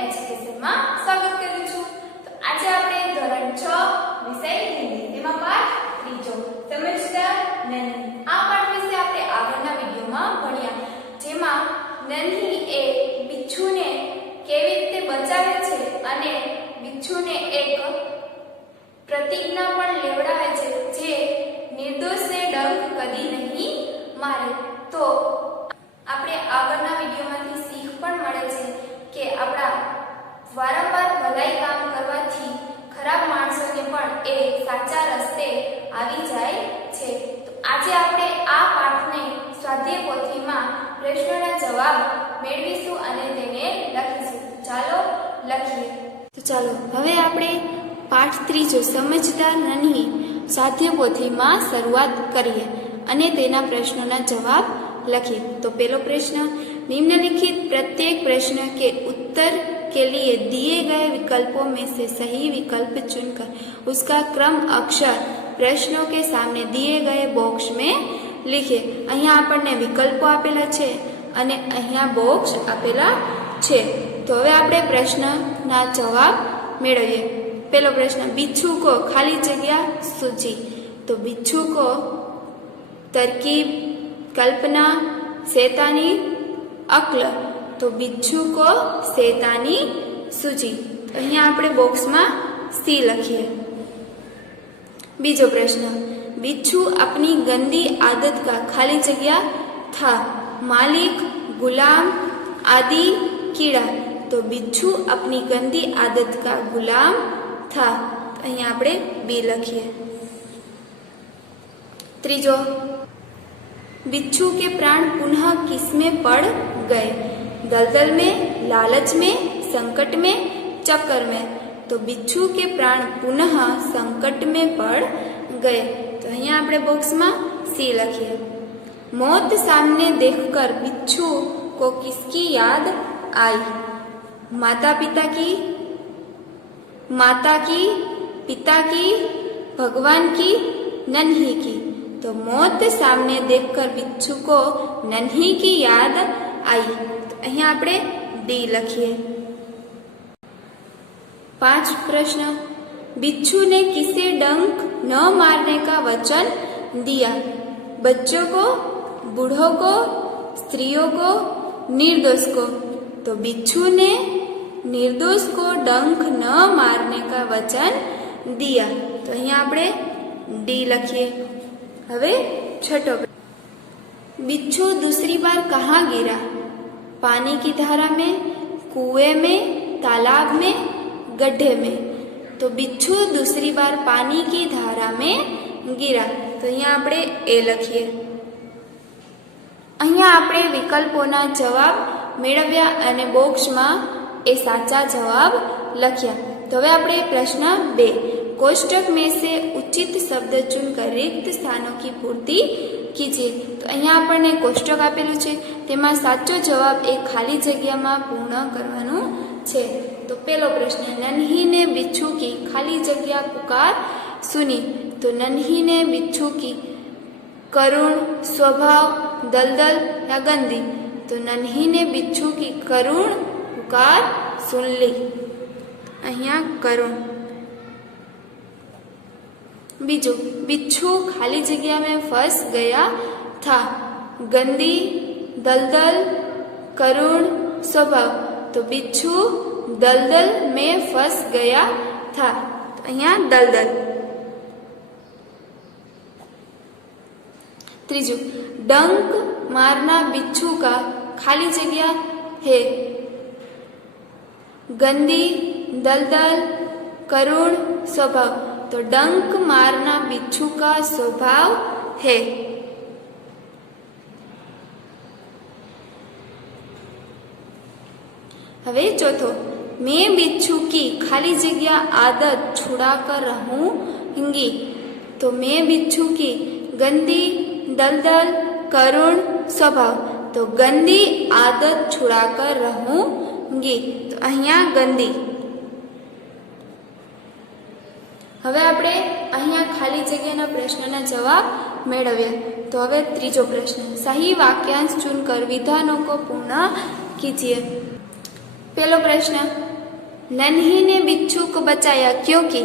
Education માં સ્વાગત કરું છું। તો આજે આપણે ધોરણ 6 વિષય હિન્દી તેમાં પાઠ ત્રીજો સમજદાર નન્હી આ પાઠ વિશે આપણે આગળના વિડિયોમાં ભણ્યા, જેમાં નન્હી એ બિચ્છુને કેવી રીતે બચાવે છે અને બિચ્છુને એક પ્રતિજ્ઞા પણ લેવડાવે છે જે નિર્દોષને ડંખ કદી નહીં મારે। તો આપણે આગળના વિડિયોમાંથી શીખ પણ મળે છે કે આપણા વારંવાર ભલાઈ કામ કરવાથી ખરાબ માણસોને પણ એ સાચા રસ્તે આવી જાય છે। તો આજે આપણે આ પાઠને સ્વાધ્યાય પોથીમાં પ્રશ્નોના જવાબ મેળવીશું અને તેને લખીશું। ચાલો લખીએ। તો ચાલો હવે આપણે પાઠ ત્રીજો સમજદાર નન્હી સ્વાધ્યાય પોથીમાં શરૂઆત કરીએ અને તેના પ્રશ્નોના જવાબ लखिए। तो पहला प्रश्न, निम्नलिखित प्रत्येक प्रश्न के उत्तर के लिए दिए गए विकल्पों में से सही विकल्प चुनकर उसका क्रम अक्षर प्रश्नों के सामने दिए गए बॉक्स में लिखिए। अहींया आपणे विकल्पो आपेला छे अने अहींया बॉक्स आपेला छे। तो हवे आपणे प्रश्नना जवाब मेळवीए। पहलो प्रश्न, बिच्छू को खाली जग्या सूची। तो बिच्छू को तरकीब, कल्पना, शैतानी, अक्ल। तो बिच्छू को शैतानी सूची। अहींया आपणे बॉक्स में सी लखीए। बीजो प्रश्न, बिच्छू अपनी गंदी आदत का खाली जगह था मालिक, गुलाम, आदि, कीड़ा। तो बिच्छू अपनी गंदी आदत का गुलाम था। अहींया आपणे बी लखीए। त्रीजो, बिच्छू के प्राण पुनः किसमें पड़ गए? दलदल में, लालच में, संकट में, चक्कर में। तो बिच्छू के प्राण पुनः संकट में पड़ गए। तो अहींया आपणे बॉक्स में सी लखीए। मौत सामने देखकर बिच्छू को किसकी याद आई? माता पिता की, पिता की, भगवान की, नन्ही की। तो मौत सामने देखकर बिच्छू को नन्ही की याद आई। तो अहीं आपणे डी लखीए। 5 प्रश्न, बिच्छू ने किसे डंक न मारने का वचन दिया? बच्चों को, बूढ़ों को, स्त्रियों को, निर्दोष को। तो बिच्छू ने निर्दोष को डंक न मारने का वचन दिया। तो अहीं आपणे डी लखीए। हवे छठो, बिच्छू दूसरी बार कहाँ गिरा? पानी की धारा में, कुएं में, तालाब में, गड्ढे में। तो बिच्छू दूसरी बार पानी की धारा में गिरा। तो अहींया आपणे ए लखीए। अहींया आपणे विकल्पोना जवाब मेळव्या अने बॉक्समां ए साचा जवाब लख्या। तो हवे आपणे प्रश्न 2, कोष्टक में से उचित शब्द चुनकर रिक्त स्थानों की पूर्ति कीजिए। तो अहींया आपणे कोष्टक आपेलुं छे तेमां साचो जवाब ए खाली जग्यामां पूर्ण करवानुं छे। तो पहलो प्रश्न, नन्ही ने बिच्छू की खाली जग्या पुकार सुनी। तो नन्ही ने बिच्छू की करुण, स्वभाव, दलदल या गंदी। तो नन्ही ने बिच्छू की करुण पुकार सुन ली। अहींया करुण। बीजो, बिच्छू खाली जगह में फंस गया था। गंदी, दलदल, करुण, स्वभाव। तो बिच्छू दलदल में फंस गया था। तो अहींया दलदल। त्रीजो, डंक मारना बिच्छू का खाली जगह है। गंदी, दलदल, करुण, स्वभाव। तो डंक मारना बिच्छू का स्वभाव है। हवे चौथो, मैं बिच्छू की खाली जगह आदत छुड़ाकर रहूंगी। तो मैं बिच्छू की गंदी, दलदल, करुण, स्वभाव। तो गंदी आदत छुड़ाकर रहूंगी। तो अहींया गंदी। हवे आपणे अहींया खाली जग्याना प्रश्नना जवाब मेळव्या। तो हवे त्रीजो प्रश्न, सही वाक्यांश चुनकर विधानों को पूर्ण कीजिए। पहलो प्रश्न, नन्ही ने बिच्छू को बचाया क्योंकि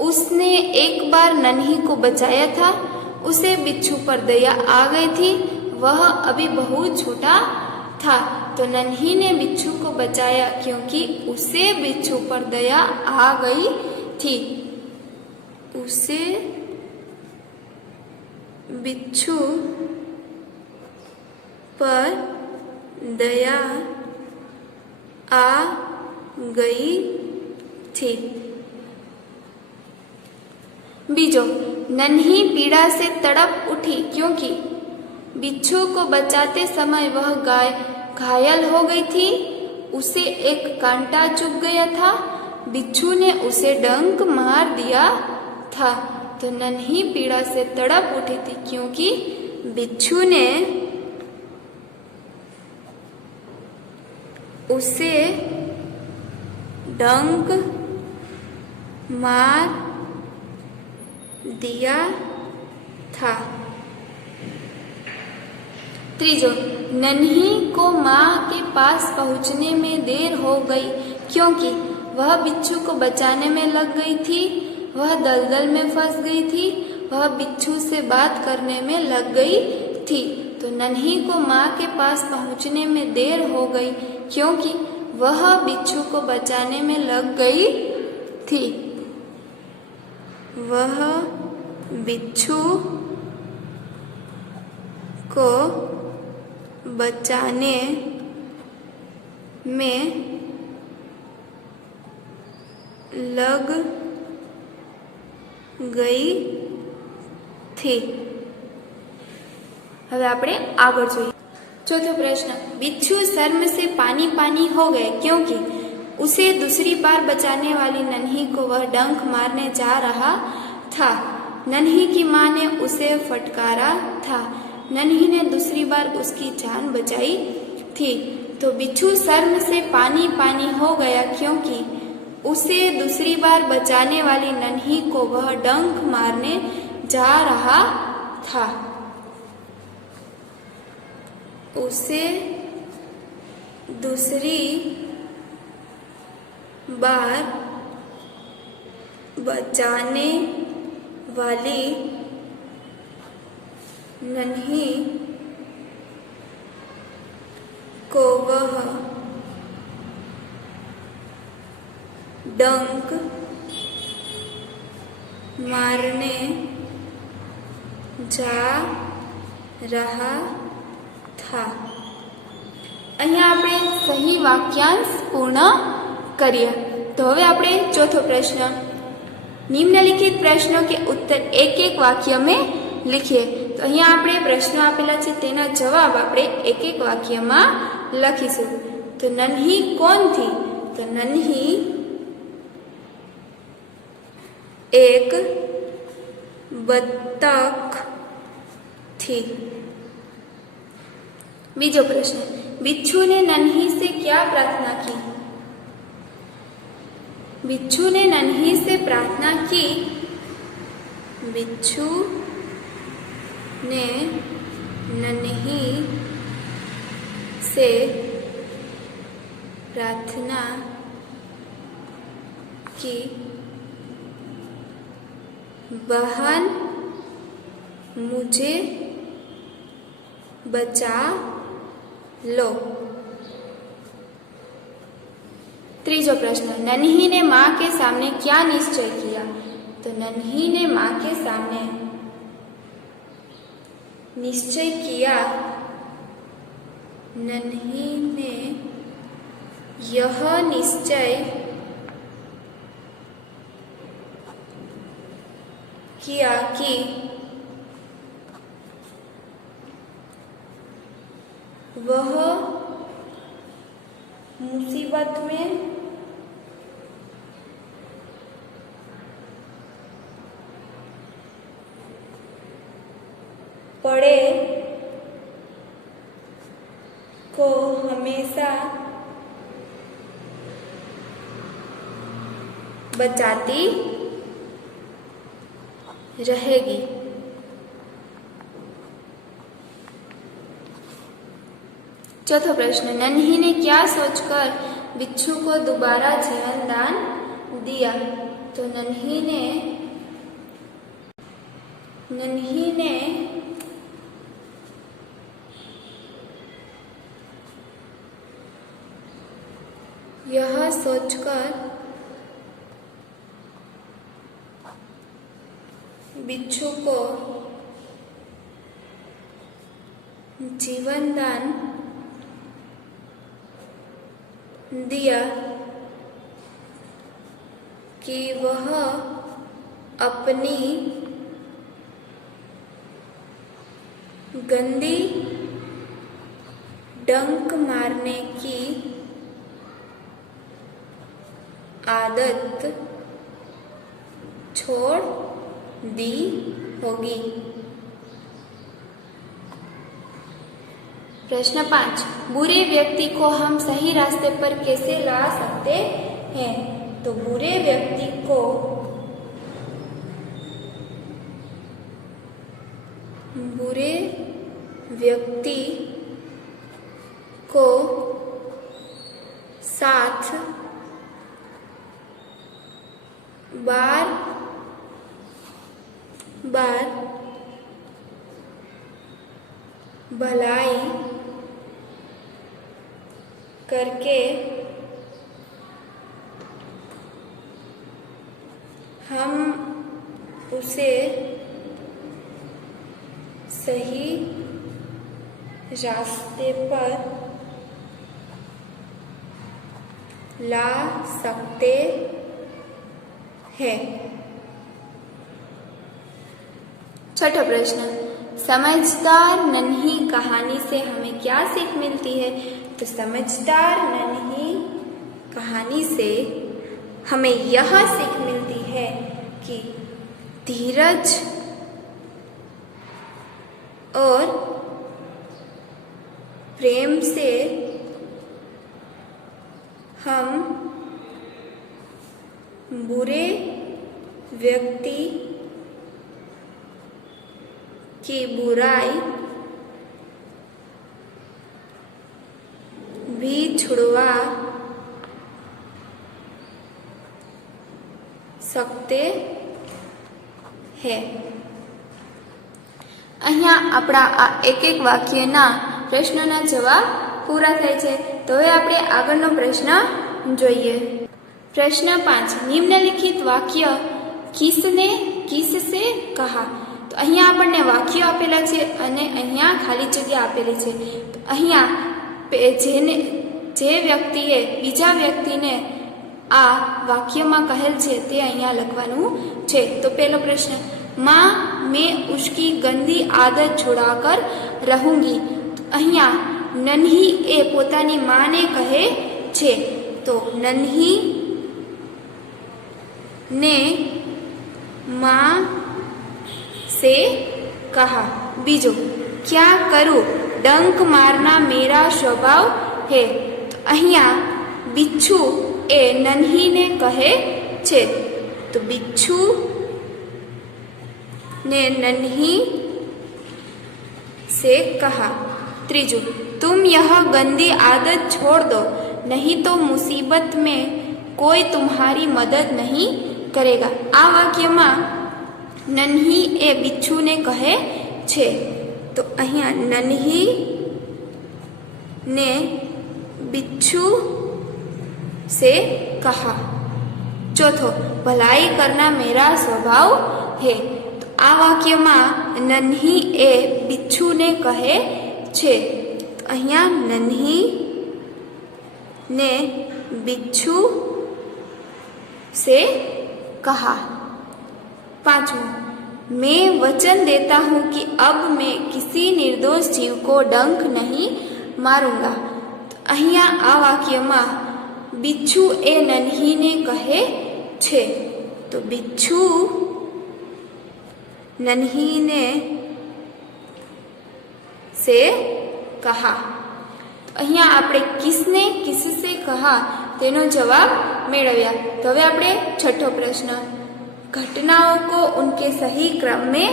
उसने एक बार नन्ही को बचाया था। उसे बिच्छू पर दया आ गई थी, वह अभी बहुत छोटा था। तो नन्ही ने बिच्छू को बचाया क्योंकि उसे बिच्छू पर दया आ गई थी। उसे बिच्छू पर दया आ गई थी। बीजो, नन्ही पीड़ा से तड़प उठी क्योंकि बिच्छू को बचाते समय वह घायल हो गई थी। उसे एक कांटा चुभ गया था, बिच्छू ने उसे डंक मार दिया था। तो नन्ही पीड़ा से तड़प उठी थी क्योंकि बिच्छू ने उसे डंक मार दिया था। तीजो, नन्ही को माँ के पास पहुँचने में देर हो गई क्योंकि वह बिच्छू को बचाने में लग गई थी। वह दलदल में फंस गई थी, वह बिच्छू से बात करने में लग गई थी। तो नन्ही को माँ के पास पहुँचने में देर हो गई क्योंकि वह बिच्छू को बचाने में लग गई थी। वह बिच्छू को बचाने में लग गई थी। હવે આપણે આગળ જોઈએ। चौथा प्रश्न, बिच्छू शर्म से पानी पानी हो गए क्योंकि उसे दूसरी बार बचाने वाली नन्ही को वह डंक मारने जा रहा था। नन्ही की माँ ने उसे फटकारा था। नन्ही ने दूसरी बार उसकी जान बचाई थी। तो बिच्छू शर्म से पानी पानी हो गया क्योंकि उसे दूसरी बार बचाने वाली नन्ही को वह डंक मारने जा रहा था। उसे दूसरी बार बचाने वाली नन्ही को वह डंक मारने जा रहा था। અહીંયા આપણે સહી વાક્યાંશ પૂર્ણ કરીએ। તો હવે આપણે ચોથો પ્રશ્ન, निम्नलिखित प्रश्नों के उत्तर एक एक वाक्य में लिखिए। तो અહીંયા આપણે પ્રશ્નો આપેલા છે તેના જવાબ આપણે એક એક વાક્યમાં લખીશું। તો નન્હી કોણ थी? तो नन्ही एक बत्तख थी। बीजो प्रश्न, बिच्छू ने नन्ही से क्या प्रार्थना की? बिच्छू ने नन्ही से प्रार्थना की। बिच्छू ने नन्ही से प्रार्थना की, बहन मुझे बचा लो। तीसरा प्रश्न, नन्ही ने माँ के सामने क्या निश्चय किया? तो नन्ही ने माँ के सामने निश्चय किया। नन्ही ने यह निश्चय किया कि वह मुसीबत में पड़े को हमेशा बचाती रहेगी। चौथा प्रश्न, नन्ही ने क्या सोचकर बिच्छू को दोबारा जीवन दान दिया। तो नन्ही ने यह सोचकर बिच्छू को जीवन दान दिया कि वह अपनी गंदी डंक मारने की आदत छोड़ दी होगी। प्रश्न 5, बुरे व्यक्ति को हम सही रास्ते पर कैसे ला सकते हैं? तो बुरे व्यक्ति को साथ बार भलाई करके हम उसे सही रास्ते पर ला सकते हैं। छठा प्रश्न, समझदार नन्ही कहानी से हमें क्या सीख मिलती है? तो समझदार नन्ही कहानी से हमें यह सीख मिलती है कि धीरज और प्रेम से हम बुरे व्यक्ति की बुराई भी छुड़वा सकते हैं। અહીંયા આપણા આ એક વાક્યના પ્રશ્નના જવાબ પૂરા થાય છે। તો હવે આપણે આગળનો પ્રશ્ન જોઈએ। પ્રશ્ન 5, નિમ્નલિખિત વાક્ય કિસને કિસસે કહા? તો અહીંયા આપણને વાક્યો આપેલા છે અને અહીંયા ખાલી જગ્યા આપેલી છે। તો અહીંયા જે વ્યક્તિએ બીજા વ્યક્તિને આ વાક્યમાં કહેલ છે તે અહીંયા લખવાનું છે। તો પહેલો પ્રશ્ન, माँ मैं उसकी गंदी आदत छुड़ाकर रहूंगी। तो અહીંયા नन्ही ए પોતાની માને કહે છે। તો नन्ही ने माँ से कहा। बीजो, क्या करूं, डंक मारना मेरा स्वभाव है। तो અહીંયા बिच्छू ए नन्ही ने कहे छे। तो बिच्छू ने नन्ही से कहा। त्रीजो, तुम यह गंदी आदत छोड़ दो, नहीं तो मुसीबत में कोई तुम्हारी मदद नहीं करेगा। आ वाक्य में नन्ही ए बिच्छू ने कहे छे। तो अहिया नन्ही ने बिच्छू से कहा। चौथो, भलाई करना मेरा स्वभाव है। आ वाक्य में नन्ही ए बिच्छू ने कहे छे। तो अहिया नन्ही ने बिच्छू से कहा। पांचवा, मैं वचन देता हूं कि अब मैं किसी निर्दोष जीव को डंक नहीं मारूंगा। तो अहिया आ वाक्य में बिच्छू ए नन्ही ने कहे छे। तो बिच्छू नन्ही ने से कहा। तो अहिया आपणे किसने किससे कहा तेनो जवाब मेळव्या। तो हवे आपणे छठो प्रश्न, घटनाओं को उनके सही क्रम में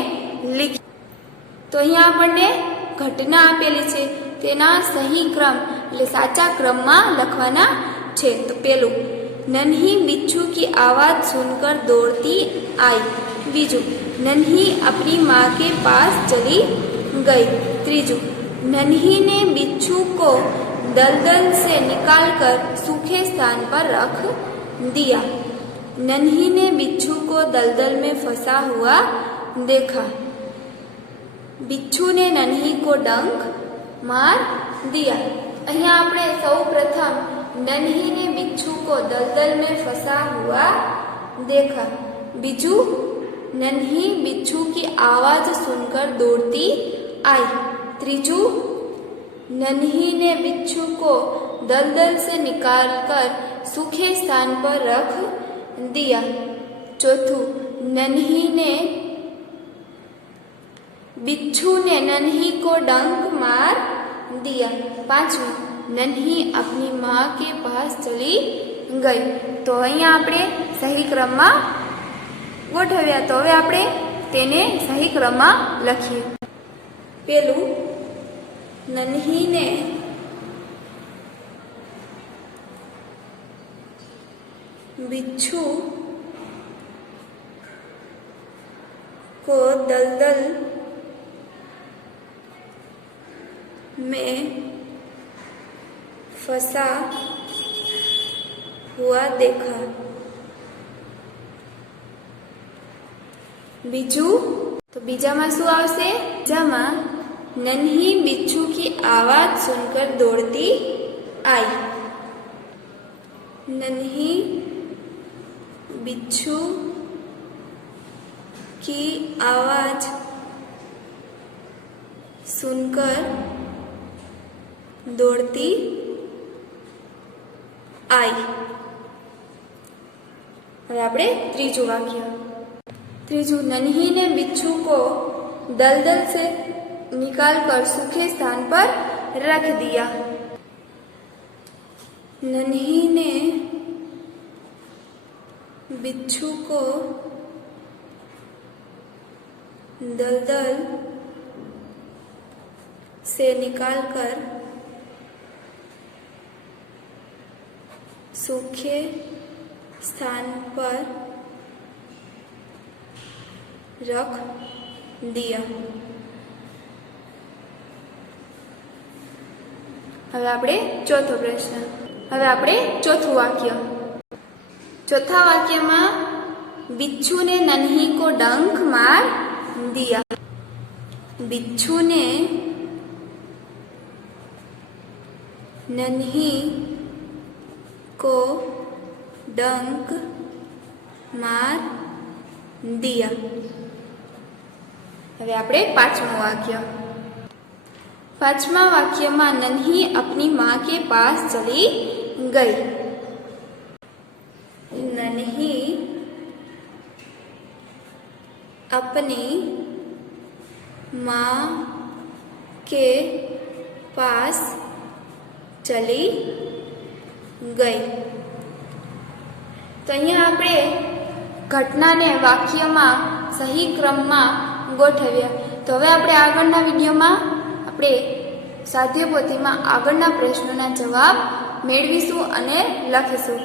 लिख। तो अहिया आपणे घटना आपेली छे तेना सही क्रम એટલે સાચા ક્રમમાં લખવાના છે. તો પેલું, नन्ही बिच्छू की आवाज सुनकर दौड़ती आई. बीजू, नन्ही अपनी माँ के पास चली गई. तीजू, नन्ही ने बिच्छू को दलदल से निकालकर सूखे स्थान पर रख दिया. नन्ही ने बिच्छू को दलदल में फंसा हुआ देखा. बिच्छू ने नन्ही को डंक मार दिया. અહીંયા આપણે સૌ પ્રથમ नन्ही ने बिच्छू को दलदल में फंसा हुआ देखा. बीजू, नन्ही बिच्छू की आवाज सुनकर दौड़ती आई. तीजू, नन्ही ने बिच्छू को दलदल से निकालकर सूखे स्थान पर रख दिया. चौथू, बिच्छू ने नन्ही को डंक मार दिया. पांचवी, नन्ही अपनी माँ के पास चली गई. तो અહીંયા આપણે સહી ક્રમમાં ગોઠવ્યા. તો હવે આપણે તેને સહી ક્રમમાં લખીએ. પેલું, नन्ही ने बिच्छू को दलदल में फंसा हुआ देखा. बीजू, तो बीजाમાં શું આવશે? બીજામાં नन्ही बिच्छू की आवाज सुनकर दौड़ती आई. नन्ही बिच्छू की आवाज सुनकर दौड़ती आई. હવે આપણે ત્રીજું વાક્ય. ત્રીજું, नन्ही ने बिच्छू को दलदल से निकालकर सूखे स्थान पर रख दिया. नन्ही ने बिच्छू को दलदल से निकालकर सूखे स्थान पर रख दिया. હવે આપણે ચોથો પ્રશ્ન. હવે આપણે ચોથું વાક્ય. ચોથા વાક્યમાં बिच्छू ने नन्ही को डंक मार दिया. बिच्छू ने नन्ही को डंक मार दिया. હવે આપણે પાંચમું વાક્ય. पांचवा वाक्य में नन्ही अपनी माँ के पास चली गई. नन्ही अपनी माँ के पास चली गई. तो अहींया आपणे घटनाने वाक्यमां सही क्रममां गोठव्या. तो हवे आपणे आगळना विडियोमां આપણે સ્વાધ્યાય પોથીમાં આગળના પ્રશ્નોના જવાબ મેળવીશું અને લખીશું.